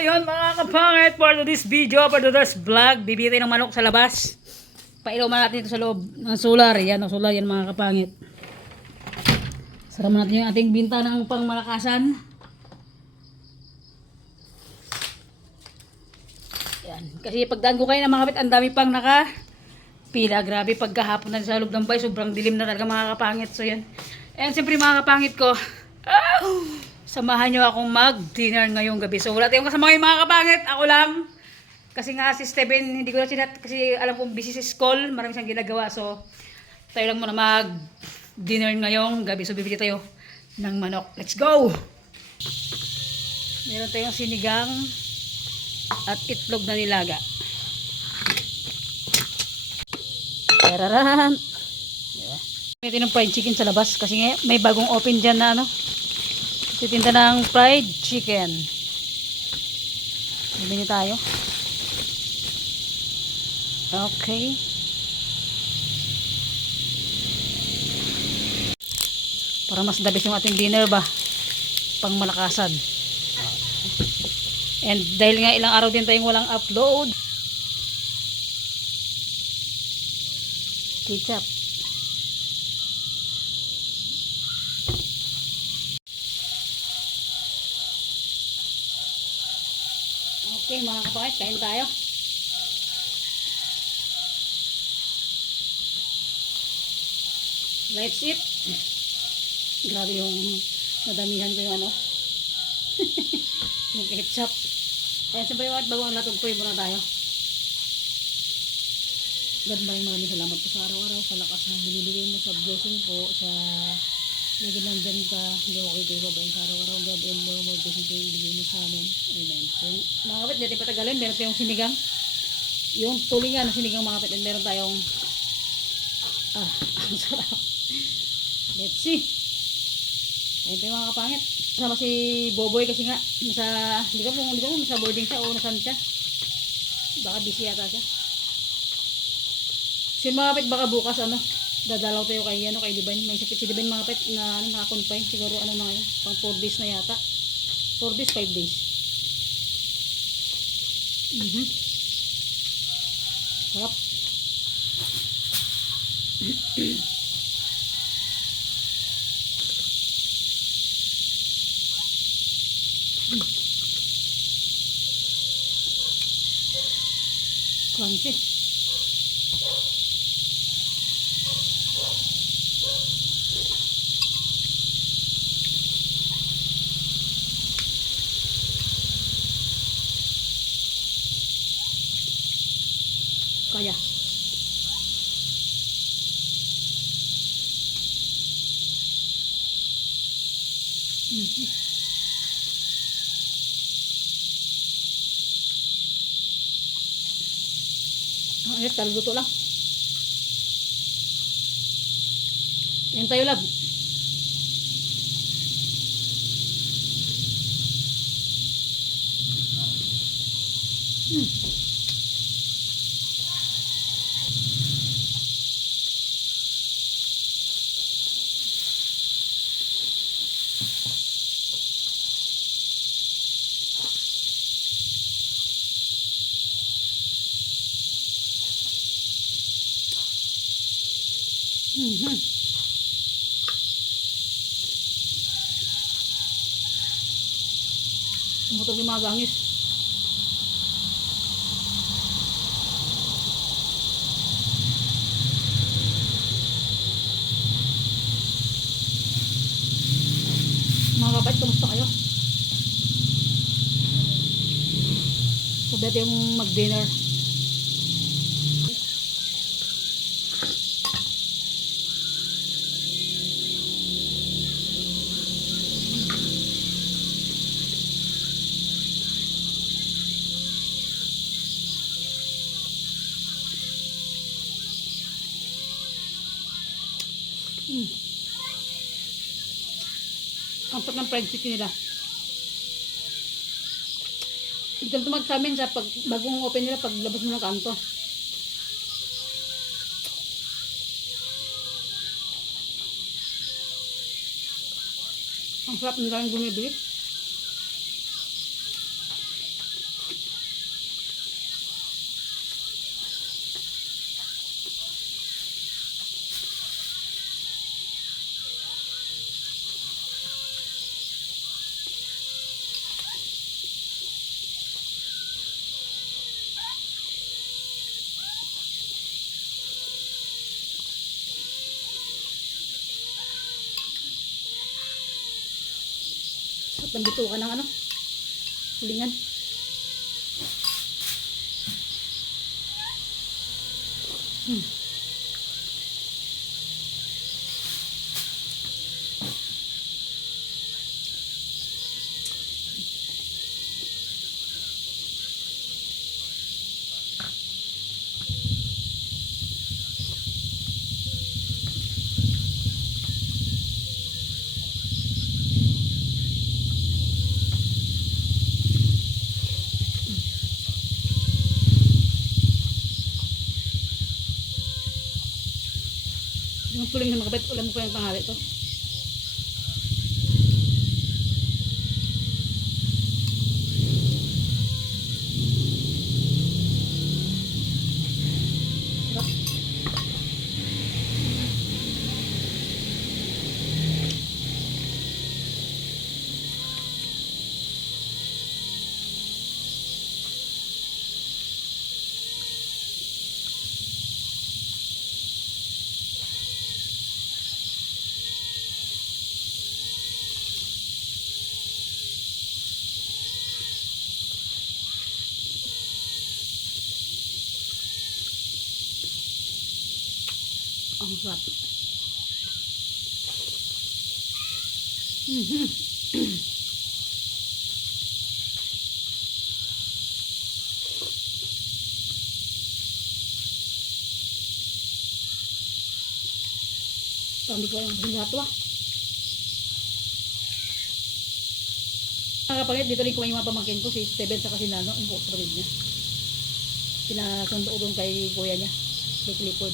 Ayun mga kapangit, for this video, for today's vlog, bibili ng manok sa labas. Pailaw man natin ito sa loob ng solar. Yan, ang solar yan mga kapangit. Sarama natin yung ating binta ng pangmalakasan. Yan, kasi pagdaan ko kayo ng mga kapit, ang dami pang nakapila. Grabe, pagkahapon na sa loob ng bahay, sobrang dilim na talaga mga kapangit. So yan. And siyempre mga kapangit ko, samahan nyo akong mag-dinner ngayong gabi. So wala tayong kasama ngayon mga kapangit. Ako lang. Kasi nga si Steven, hindi ko na sinat. Kasi alam kong busy si school. Marami siyang ginagawa. So tayo lang muna mag-dinner ngayong gabi. So bibili tayo ng manok. Let's go! Meron tayong sinigang at itlog na nilaga. Tararan! May tinong fried chicken sa labas. Kasi nga may bagong open dyan na ano. Titinda ng fried chicken. Bibili tayo. Okay. Para mas dabis yung ating dinner ba? Pang malakasan. And dahil nga ilang araw din tayong walang upload. Ketchup. Okay mga kapatid, kain tayo. Let's eat. Grabe yung nadamihan ko yung ano. Yung ketchup. Ayan, siyempre yung at bawang natugpoy muna tayo. God maraming salamat po sa araw-araw, sa lakas na binibigay mo, sa blessing po, sa lagi nandyan ka, hindi ako kayo babayin sa araw-araw. God and more blessing po yung bigay mo sa amin. Amen. So, mga kapit, dito patagalin, meron tayong sinigang. Yung tulingan na sinigang mga kapit, and meron tayong ang sarap. Let's see. Ayun tayo mga kapangit. Kasama si Boboy kasi nga nasa, hindi ko nasa boarding siya o nasan siya. Baka busy yata siya. So mga kapit, baka bukas dadalaw tayo kay Divine. May sakit si Divine mga kapit na naka-confine. Siguro na yun, pang 4 days na yata. 4 days, 5 days. Sarap. Crunchy. Kaya. Ayos, taluto lang. Yan tayo lab. Tumutog yung mga gangis. Mga kapatid, kumusta kayo? So, dito yung mag-dinner. Ang sarap ng fried chicken nila. Dito tumag sa amin sa bagong open nila pag labas mo ng kanto. Ang sarap nila yung bumibili. At nandito ka ng ano, hulingan. Yung tuling na makabait, ulam ko yung tanghali to. Sarap. Ang sarap. Parang di ko yung binato ah. Nakapagit, dito rin kumain yung mga pamangkin ko, si Steven sa si Nano, yung kapatid niya. Pinasundo doon kay kuya niya, kay Clifford.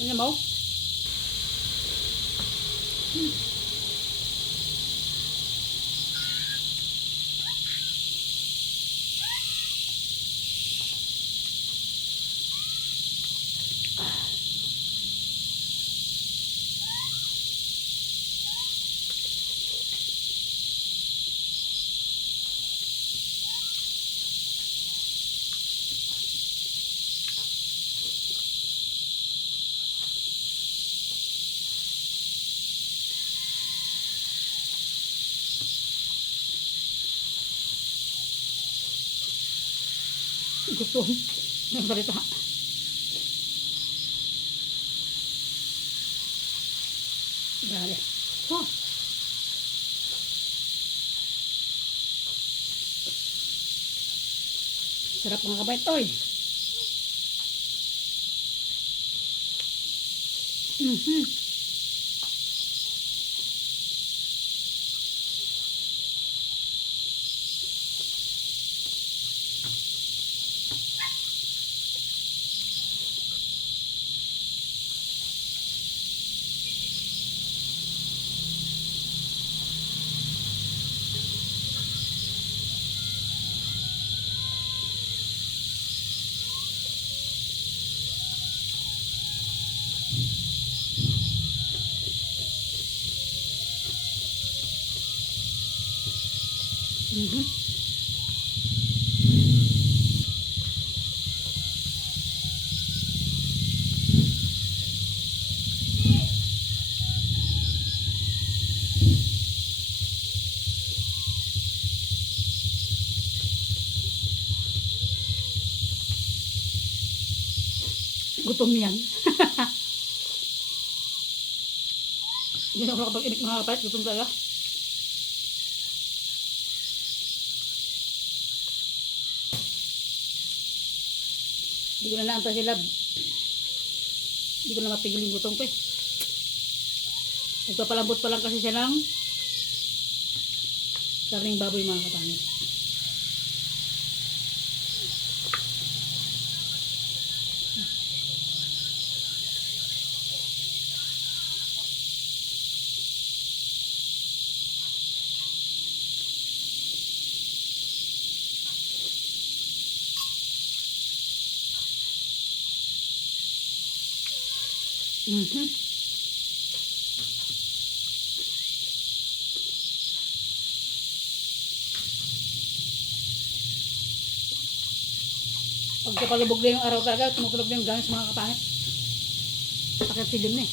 Ano mo? Gusto ng salita. Grabe. Oh. Sarap mga kabait, oy. Gutom yan. Hindi na ako nakapag-inik mga kapatid. Gutom talaga. Hindi ko na naantay si Lab. Hindi ko na mapigil yung gutom ko eh. Nagpapalambot pa lang kasi siya ng karning baboy mga kapangit. Pagkapalubog na yung araw talaga, tumutulog na yung gamit sa mga kapangit. Sakit silim na eh.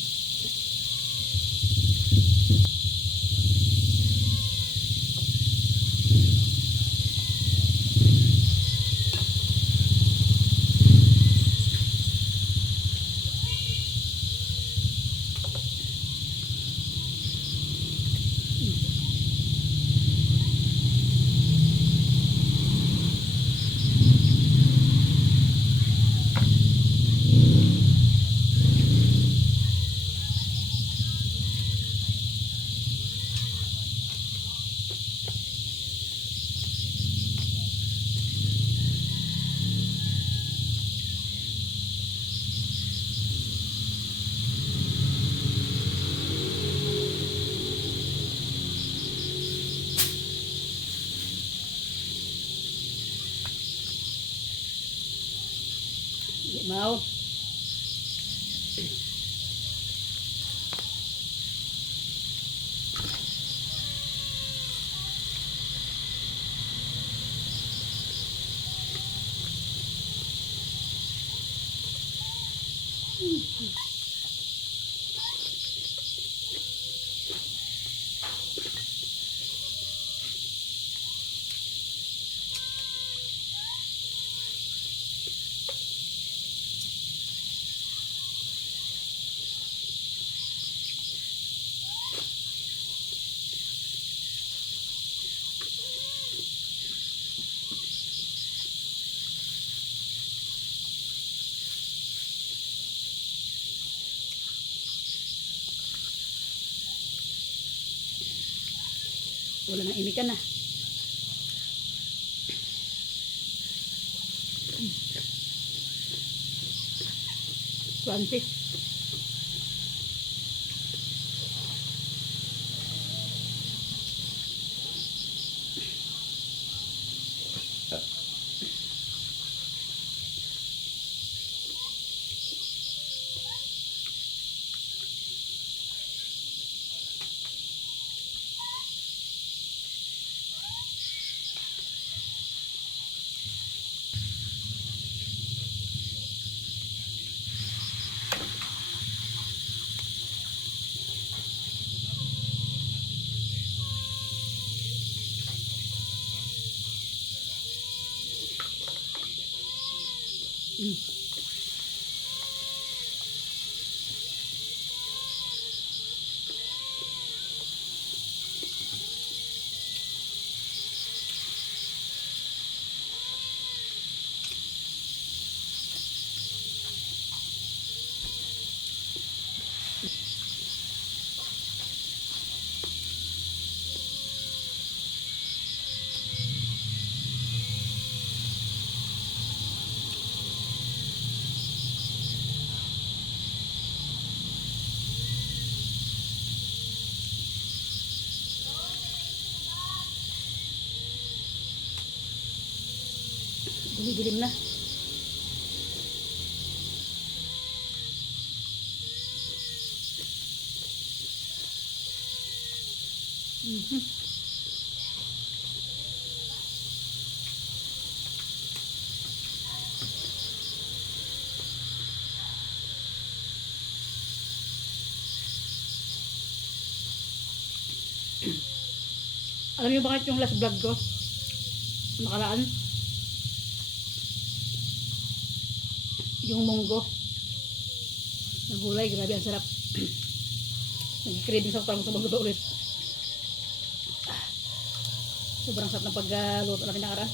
Hindi mau. Wala nang imikan na. Crunchy. Dilim na. Alam niyo bakit yung last vlog ko nakaraan? Yung munggo na gulay, grabe ang sarap. Nag-craving sa parang gusto magluto ulit. Sobrang sarap ng pagluto natin nakaraan.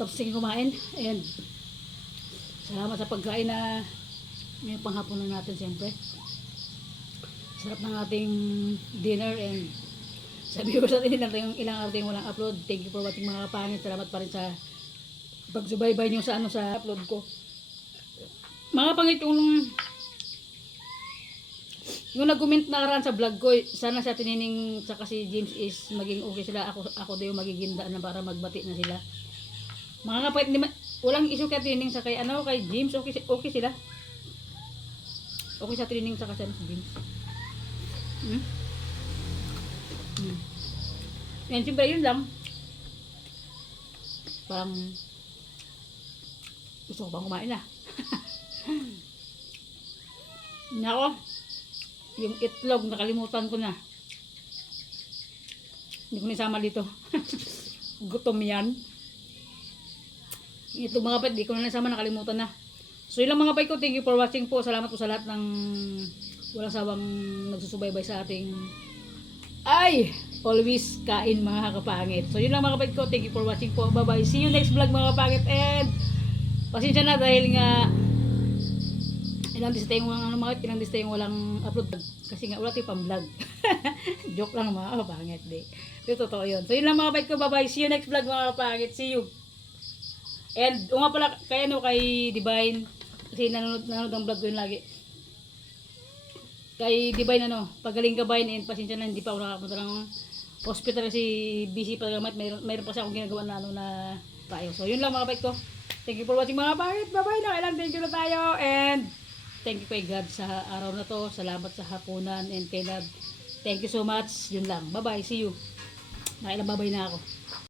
Tapos sige kumain. And salamat sa pagkain na ngayon panghapon na natin siyempre. Sarap ng ating dinner and sa viewers natin ilang araw tayong walang upload. Thank you for watching mga kapangit. Salamat pa rin sa pagsubaybay nyo sa sa upload ko. Mga pangit yung nag-comment na karan sa vlog ko, sana sa Tinining sa si James is maging okay sila. Ako daw magiging daan na para magbati na sila. Mga kapangit, walang issue kay Tinining sa kay James, okay sila. Okay sa Tinining sa si James. Yan, siyempre yun lang. Parang gusto ko pang kumain na. Nako, yung itlog nakalimutan ko na. Hindi ko nisama dito. Gutom yan. Ito mga pet, di ko na nasama, nakalimutan na. So yun lang mga pet ko, thank you for watching po. Salamat po sa lahat ng walang sawang nagsusubaybay sa ating always kain mga kapangit. So yun lang mga kapatid ko, thank you for watching po. Bye bye, see you next vlog mga kapangit. And pasensya na dahil nga ilang dis tayong walang upload kasi nga wala tayong pang vlog. Joke lang mga kapangit, di. Pero totoo yun. So yun lang mga kapatid ko, bye bye, see you next vlog mga kapangit. See you. And nga pala kay Divine kasi nanonood ang vlog ko yun lagi. Kay Divine pagaling ka Vine, and pasensya na hindi pa ako nakapunta ng hospital kasi busy pa gamit. Mayroon pa siya akong ginagawa na tayo. So yun lang mga kapatid ko. Thank you for watching mga kapatid. Bye bye na. Kailan thank you na tayo. And thank you kay God sa araw na to. Salamat sa hapunan and kay God. Thank you so much. Yun lang. Bye bye. See you. Nakailang bye bye na ako.